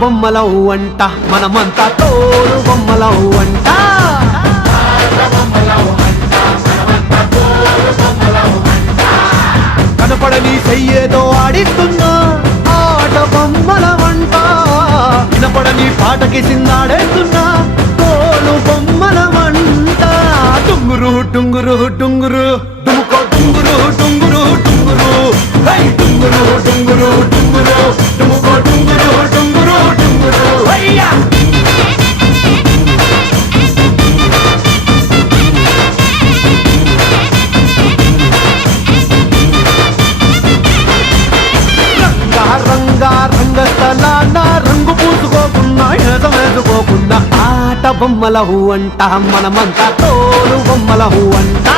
బొమ్మలవు అంట మనమంతా తోలు బొమ్మలవు అంట కనపడని చెయ్యేదో ఆడిస్తున్నా ఆట బొమ్మల వంట వినపడని పాటకి సిందాడేస్తున్నా తోలు బొమ్మల వంట టుంగురు టుంగురు టుంగురు డుముకో టుంగురు టుంగురు టుంగురు హై టుంగురు టుంగురు టుంగురు డుముకో టుంగురు టుంగురు టుంగురు హయ్యా రంగస్థలాన రంగు పూసుకోకున్నా ఏదం వేసుకోకున్నా ఆట బొమ్మలహు అంట మనమంతా తోలు బొమ్మలహు అంట